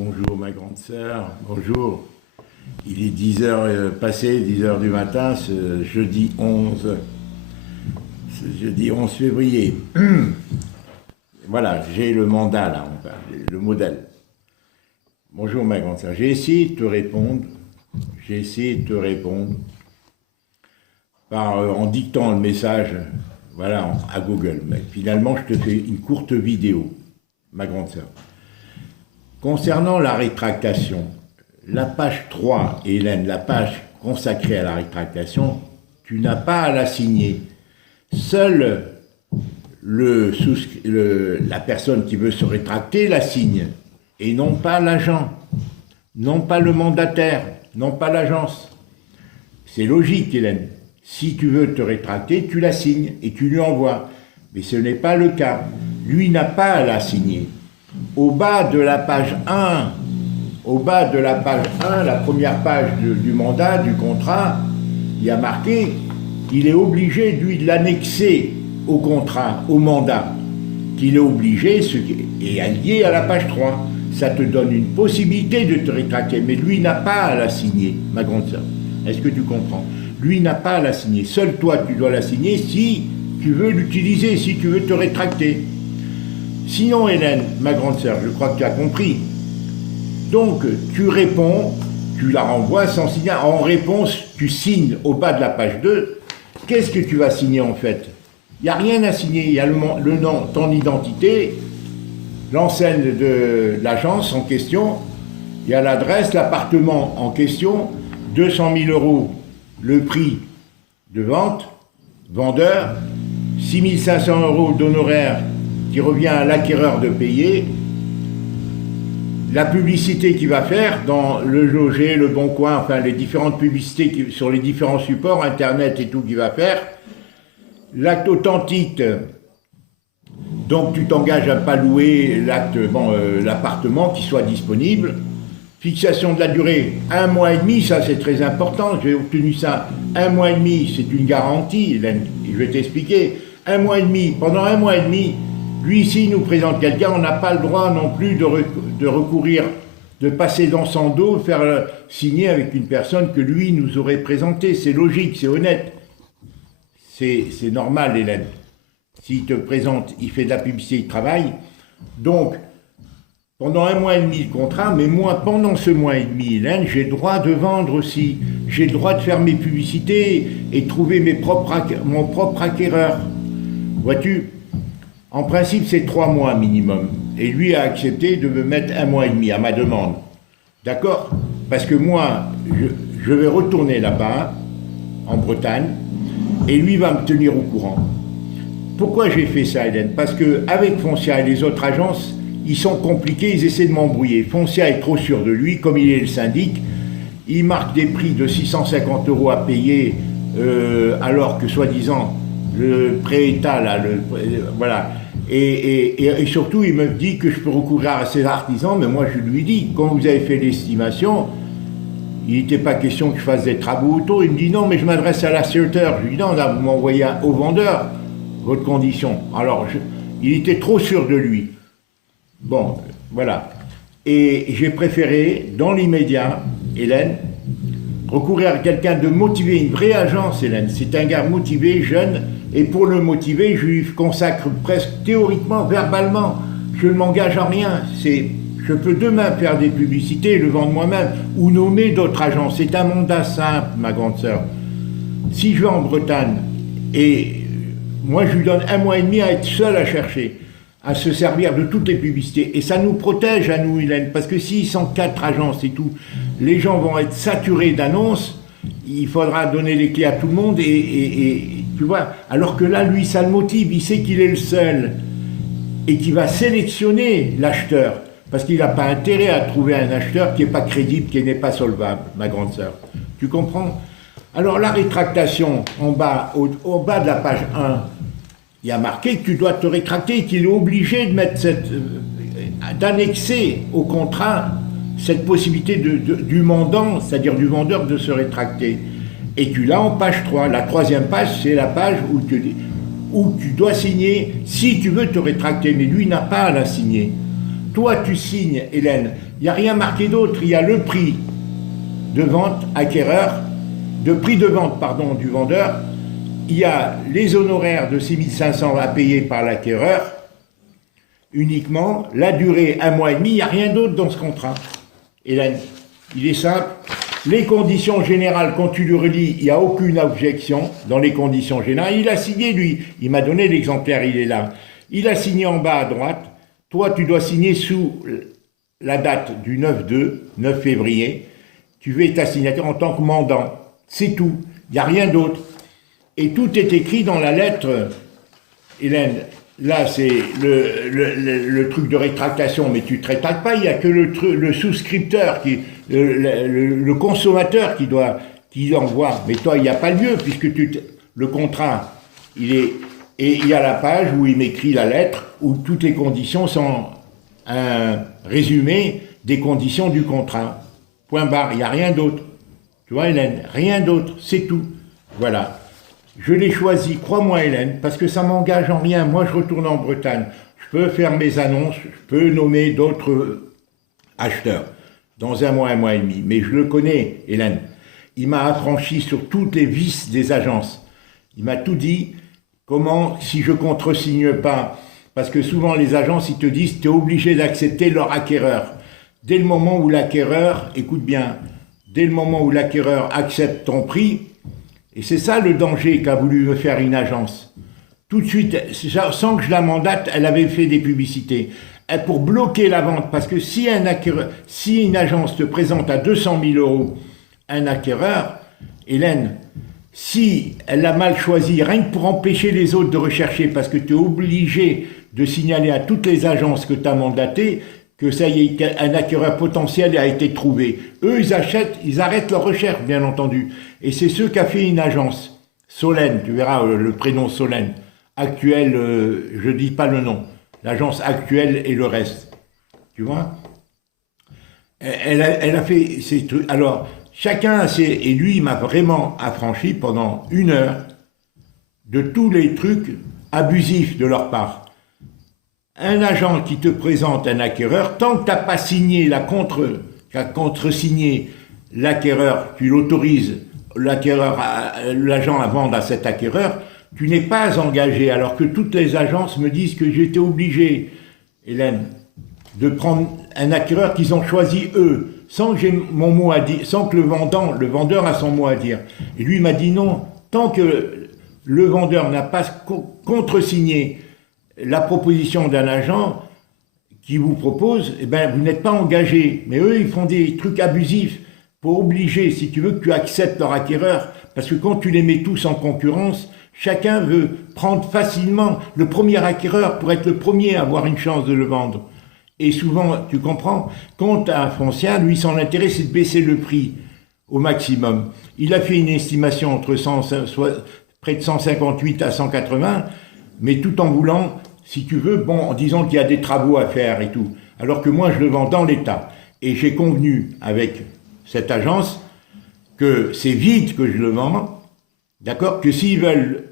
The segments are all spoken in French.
Bonjour ma grande sœur, bonjour. Il est 10 heures passé, 10 heures du matin, ce jeudi 11 février. Voilà, j'ai le mandat là, enfin, le modèle. Bonjour ma grande sœur, j'ai essayé de te répondre, en dictant le message, voilà, à Google. Mais finalement, je te fais une courte vidéo, ma grande sœur. Concernant la rétractation, la page 3, Hélène, la page consacrée à la rétractation, tu n'as pas à la signer. Seule la personne qui veut se rétracter la signe, et non pas l'agent, non pas le mandataire, non pas l'agence. C'est logique, Hélène. Si tu veux te rétracter, tu la signes et tu lui envoies. Mais ce n'est pas le cas. Lui n'a pas à la signer. Au bas de la page 1, la première page du mandat, du contrat, il y a marqué qu'il est obligé, lui, de l'annexer au contrat, au mandat, qu'il est obligé, ce qui est lié à la page 3. Ça te donne une possibilité de te rétracter, mais lui n'a pas à la signer, ma grande sœur. Est-ce que tu comprends? Lui n'a pas à la signer. Seul toi, tu dois la signer si tu veux l'utiliser, si tu veux te rétracter. Sinon, Hélène, ma grande sœur, je crois que tu as compris. Donc, tu réponds, tu la renvoies sans signer. En réponse, tu signes au bas de la page 2. Qu'est-ce que tu vas signer en fait? Il n'y a rien à signer. Il y a le nom, ton identité, l'enseigne de l'agence en question, il y a l'adresse, l'appartement en question, 200 000 € le prix de vente, vendeur, 6 500 € d'honoraires qui revient à l'acquéreur de payer, la publicité qu'il va faire dans le Jauger, le Bon Coin, enfin les différentes publicités sur les différents supports, Internet et tout qu'il va faire, l'acte authentique, donc tu t'engages à ne pas louer l'appartement qui soit disponible, fixation de la durée, 1 mois et demi, ça c'est très important, j'ai obtenu ça, 1 mois et demi, c'est une garantie, Hélène, je vais t'expliquer, 1 mois et demi, pendant 1 mois et demi, lui ici nous présente quelqu'un, on n'a pas le droit non plus de recourir, de passer dans son dos, faire signer avec une personne que lui nous aurait présentée, c'est logique, c'est honnête, c'est normal Hélène, s'il te présente, il fait de la publicité, il travaille, donc pendant 1 mois et demi le contrat, mais moi, pendant ce mois et demi, Hélène, j'ai le droit de vendre aussi. J'ai le droit de faire mes publicités et de trouver mon propre acquéreur. Vois-tu? En principe, c'est 3 mois minimum. Et lui a accepté de me mettre 1 mois et demi à ma demande. D'accord? Parce que moi, je vais retourner là-bas, en Bretagne, et lui va me tenir au courant. Pourquoi j'ai fait ça, Hélène? Parce qu'avec Foncia et les autres agences, ils sont compliqués, ils essaient de m'embrouiller. Foncia est trop sûr de lui, comme il est le syndic. Il marque des prix de 650 € à payer, alors que soi-disant, le pré-état, là, voilà. Et surtout, il me dit que je peux recourir à ces artisans, mais moi je lui dis, quand vous avez fait l'estimation, il n'était pas question que je fasse des travaux auto. Il me dit non, mais je m'adresse à l'acheteur. Je lui dis non, là, vous m'envoyez au vendeur votre condition. Alors, il était trop sûr de lui. Bon, voilà. Et j'ai préféré, dans l'immédiat, Hélène, recourir à quelqu'un de motivé, une vraie agence, Hélène. C'est un gars motivé, jeune, et pour le motiver, je lui consacre presque théoriquement, verbalement. Je ne m'engage en rien. Je peux demain faire des publicités et le vendre moi-même, ou nommer d'autres agences. C'est un mandat simple, ma grande sœur. Si je vais en Bretagne, et moi je lui donne 1 mois et demi à être seul à chercher, à se servir de toutes les publicités. Et ça nous protège à nous, Hélène, parce que s'ils sont 4 agences et tout, les gens vont être saturés d'annonces, il faudra donner les clés à tout le monde, et tu vois, alors que là, lui, ça le motive, il sait qu'il est le seul, et qu'il va sélectionner l'acheteur, parce qu'il n'a pas intérêt à trouver un acheteur qui n'est pas crédible, qui n'est pas solvable, ma grande sœur. Tu comprends? Alors la rétractation, en bas, au bas de la page 1, il y a marqué que tu dois te rétracter, qu'il est obligé de mettre d'annexer au contrat cette possibilité du mandant, c'est-à-dire du vendeur, de se rétracter. Et tu l'as en page 3. La 3e page, c'est la page où tu dois signer si tu veux te rétracter, mais lui n'a pas à la signer. Toi, tu signes, Hélène. Il n'y a rien marqué d'autre. Il y a le prix de vente acquéreur, de prix de vente, pardon, du vendeur. Il y a les honoraires de 6 500 à payer par l'acquéreur, uniquement. La durée, 1 mois et demi. Il n'y a rien d'autre dans ce contrat. Hélène, il est simple. Les conditions générales, quand tu le relis, il n'y a aucune objection dans les conditions générales. Il a signé, lui. Il m'a donné l'exemplaire, il est là. Il a signé en bas à droite. Toi, tu dois signer sous la date du 9 février. Tu fais ta signature en tant que mandant. C'est tout. Il n'y a rien d'autre. Et tout est écrit dans la lettre, Hélène. Là, c'est le truc de rétractation, mais tu ne te rétractes pas. Il n'y a que le souscripteur, le consommateur qui l'envoie. Mais toi, il n'y a pas lieu, puisque le contrat, il est... Et il y a la page où il m'écrit la lettre, où toutes les conditions sont un résumé des conditions du contrat. Point barre, il n'y a rien d'autre. Tu vois, Hélène, rien d'autre, c'est tout. Voilà. Je l'ai choisi, crois-moi, Hélène, parce que ça m'engage en rien. Moi, je retourne en Bretagne. Je peux faire mes annonces, je peux nommer d'autres acheteurs dans 1 mois et demi. Mais je le connais, Hélène. Il m'a affranchi sur toutes les vices des agences. Il m'a tout dit. Comment, si je contresigne pas, parce que souvent les agences, ils te disent, tu es obligé d'accepter leur acquéreur. Dès le moment où l'acquéreur, écoute bien, dès le moment où l'acquéreur accepte ton prix, et c'est ça le danger qu'a voulu me faire une agence. Tout de suite, sans que je la mandate, elle avait fait des publicités. Pour bloquer la vente, parce que si une agence te présente à 200 000 euros un acquéreur, Hélène, si elle l'a mal choisi, rien que pour empêcher les autres de rechercher, parce que tu es obligé de signaler à toutes les agences que tu as mandatées que ça y est, un acquéreur potentiel a été trouvé. Eux, ils arrêtent leur recherche, bien entendu. Et c'est ce qu'a fait une agence, Solène, tu verras le prénom Solène, Actuelle, je dis pas le nom, l'agence Actuelle et le reste. Tu vois ? Elle a fait ces trucs. Alors, chacun et lui, il m'a vraiment affranchi pendant 1 heure de tous les trucs abusifs de leur part. Un agent qui te présente un acquéreur, tant que tu n'as pas signé contresigné l'acquéreur, tu l'autorises, l'agent à vendre à cet acquéreur, tu n'es pas engagé, alors que toutes les agences me disent que j'étais obligé, Hélène, de prendre un acquéreur qu'ils ont choisi eux, sans que j'ai mon mot à dire, sans que le vendeur a son mot à dire. Et lui m'a dit non, tant que le vendeur n'a pas contresigné la proposition d'un agent qui vous propose, eh ben, vous n'êtes pas engagé. Mais eux, ils font des trucs abusifs pour obliger, si tu veux, que tu acceptes leur acquéreur. Parce que quand tu les mets tous en concurrence, chacun veut prendre facilement le premier acquéreur pour être le premier à avoir une chance de le vendre. Et souvent, tu comprends, quand un foncier, lui, son intérêt, c'est de baisser le prix au maximum. Il a fait une estimation entre près de 158 à 180, mais tout en voulant, si tu veux, bon, en disant qu'il y a des travaux à faire et tout. Alors que moi, je le vends dans l'état. Et j'ai convenu avec cette agence que c'est vite que je le vends, d'accord, que s'ils veulent,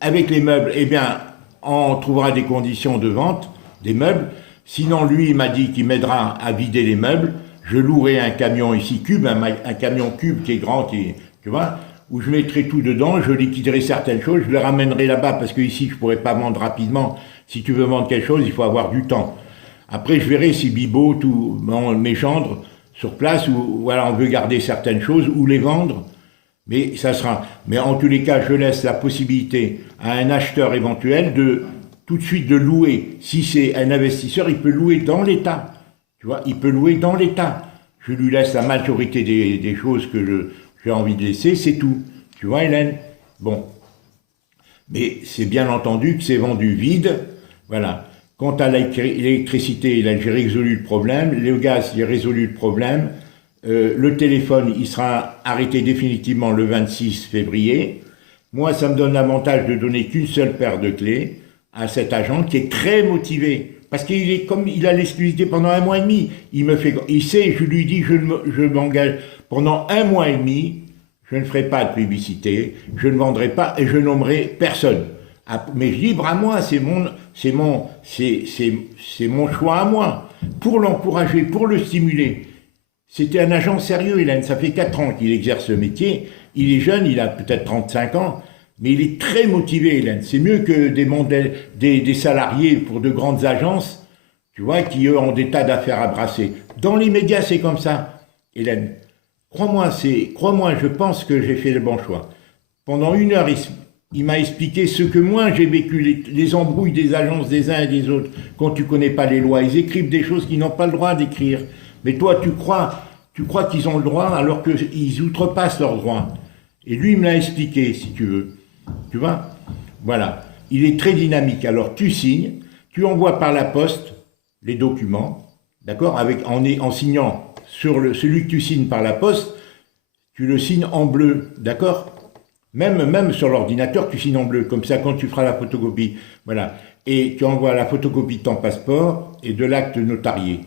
avec les meubles, eh bien, on trouvera des conditions de vente des meubles. Sinon, lui, il m'a dit qu'il m'aidera à vider les meubles. Je louerai un camion ici, cube, un camion cube qui est grand, tu vois, où je mettrai tout dedans, je liquiderai certaines choses, je les ramènerai là-bas, parce que ici, je ne pourrais pas vendre rapidement. Si tu veux vendre quelque chose, il faut avoir du temps. Après, je verrai si Bibo, mes gendres, sur place, ou voilà, on veut garder certaines choses, ou les vendre. Mais ça sera. Mais en tous les cas, je laisse la possibilité à un acheteur éventuel de tout de suite de louer. Si c'est un investisseur, il peut louer dans l'État. Tu vois, il peut louer dans l'État. Je lui laisse la majorité des choses que j'ai envie de laisser, c'est tout. Tu vois, Hélène? Bon. Mais c'est bien entendu que c'est vendu vide. Voilà. Quant à l'électricité, là, j'ai résolu le problème. Le gaz, j'ai résolu le problème. Le téléphone, il sera arrêté définitivement le 26 février. Moi, ça me donne l'avantage de donner qu'une seule paire de clés à cet agent qui est très motivé. Parce qu'il est comme il a l'exclusivité pendant 1 mois et demi. Il sait, je lui dis, je m'engage pendant 1 mois et demi, je ne ferai pas de publicité, je ne vendrai pas et je nommerai personne. Mais libre à moi, c'est mon choix à moi. pour l'encourager, pour le stimuler. C'était un agent sérieux, Hélène, ça fait 4 ans qu'il exerce ce métier, il est jeune, il a peut-être 35 ans, mais il est très motivé, Hélène. C'est mieux que des salariés pour de grandes agences, tu vois, qui eux ont des tas d'affaires à brasser. Dans les médias, c'est comme ça, Hélène. Crois-moi, je pense que j'ai fait le bon choix. Pendant 1 heure, il m'a expliqué ce que moi j'ai vécu, les embrouilles des agences des uns et des autres, quand tu connais pas les lois. Ils écrivent des choses qu'ils n'ont pas le droit d'écrire. Mais toi, tu crois qu'ils ont le droit alors qu'ils outrepassent leurs droits. Et lui, il me l'a expliqué, si tu veux. Tu vois? Voilà. Il est très dynamique. Alors, tu signes, tu envoies par la poste les documents, d'accord? En signant sur celui que tu signes par la poste, tu le signes en bleu, d'accord? Même sur l'ordinateur, tu signes en bleu, comme ça quand tu feras la photocopie. Voilà. Et tu envoies la photocopie de ton passeport et de l'acte notarié.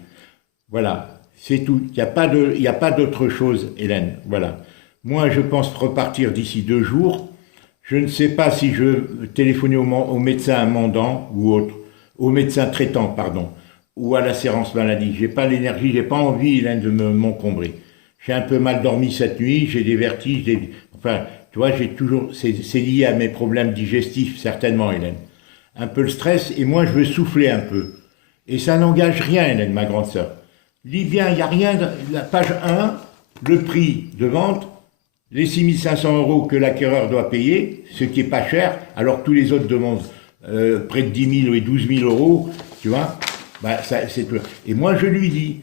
Voilà. C'est tout. Il n'y a pas d'autre chose, Hélène. Voilà. Moi, je pense repartir d'ici 2 jours. Je ne sais pas si je téléphoner au médecin mandant ou autre, au médecin traitant, pardon, ou à l'assurance maladie. J'ai pas l'énergie, j'ai pas envie, Hélène, de m'encombrer. J'ai un peu mal dormi cette nuit, j'ai des vertiges, enfin, tu vois, c'est lié à mes problèmes digestifs, certainement, Hélène. Un peu le stress, et moi, je veux souffler un peu. Et ça n'engage rien, Hélène, ma grande sœur. Lis bien, il n'y a rien, la page 1, le prix de vente, les 6 500 € que l'acquéreur doit payer, ce qui est pas cher, alors que tous les autres demandent près de 10 000 et 12 000 €, tu vois, bah, et moi je lui dis,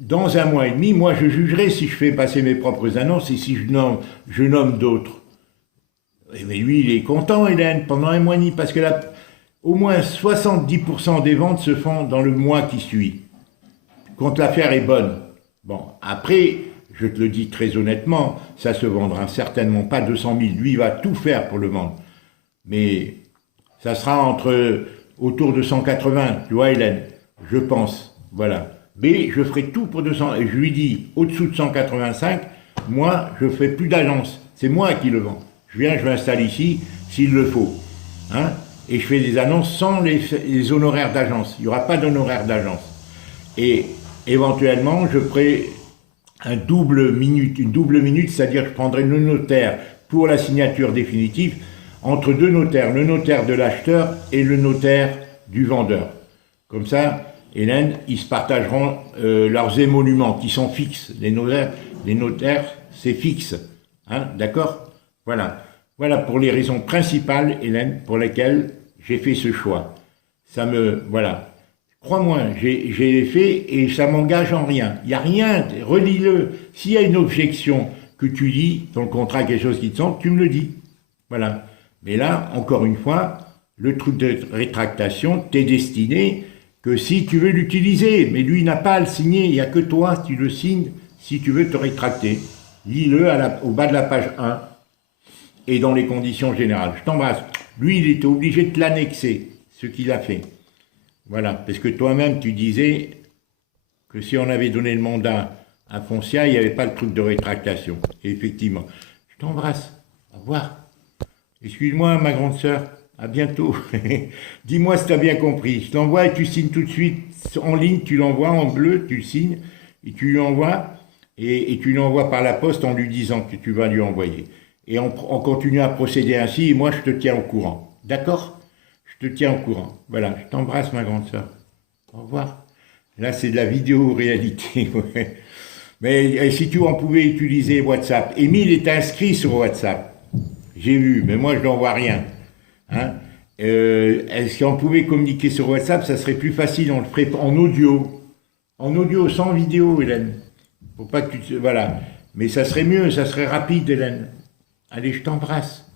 dans 1 mois et demi, moi je jugerai si je fais passer mes propres annonces et si je nomme d'autres. Mais lui il est content, Hélène, pendant 1 mois et demi, parce que là, au moins 70% des ventes se font dans le mois qui suit, quand l'affaire est bonne. Bon, après, je te le dis très honnêtement, ça se vendra certainement pas 200 000. Lui, il va tout faire pour le vendre. Mais ça sera autour de 180, tu vois, Hélène, je pense. Voilà. Mais je ferai tout pour 200. Et je lui dis, au-dessous de 185, moi, je fais plus d'agence. C'est moi qui le vends. Je m'installe ici, s'il le faut. Hein, et je fais des annonces sans les honoraires d'agence. Il n'y aura pas d'honoraires d'agence. Et éventuellement, je ferai une double minute, c'est-à-dire que je prendrai le notaire pour la signature définitive entre 2 notaires, le notaire de l'acheteur et le notaire du vendeur. Comme ça, Hélène, ils se partageront leurs émoluments qui sont fixes. Les notaires, c'est fixe. Hein, d'accord? Voilà. Voilà pour les raisons principales, Hélène, pour lesquelles j'ai fait ce choix. Voilà. Crois-moi, j'ai fait et ça m'engage en rien. Il n'y a rien, relis-le. S'il y a une objection que tu lis dans le contrat, quelque chose qui te semble, tu me le dis. Voilà. Mais là, encore une fois, le truc de rétractation t'est destiné que si tu veux l'utiliser. Mais lui n'a pas à le signer, il n'y a que toi, tu le signes si tu veux te rétracter. Lis-le au bas de la page 1 et dans les conditions générales. Je t'embrasse. Lui, il était obligé de te l'annexer, ce qu'il a fait. Voilà, parce que toi-même, tu disais que si on avait donné le mandat à Foncia, il n'y avait pas le truc de rétractation. Et effectivement, je t'embrasse. Au revoir. Excuse-moi, ma grande sœur. À bientôt. Dis-moi si tu as bien compris. Je t'envoie et tu signes tout de suite en ligne. Tu l'envoies en bleu, tu le signes et tu lui envoies. Et tu lui envoies par la poste en lui disant que tu vas lui envoyer. Et on continue à procéder ainsi et moi, je te tiens au courant. D'accord ? Je te tiens au courant. Voilà, je t'embrasse, ma grande sœur. Au revoir. Là, c'est de la vidéo-réalité. Ouais. Mais si tu en pouvais utiliser WhatsApp. Émile est inscrit sur WhatsApp. J'ai vu, mais moi, je n'en vois rien. Hein, si on pouvait communiquer sur WhatsApp, ça serait plus facile. On le ferait en audio. En audio, sans vidéo, Hélène. Faut pas que voilà. Mais ça serait mieux, ça serait rapide, Hélène. Allez, je t'embrasse.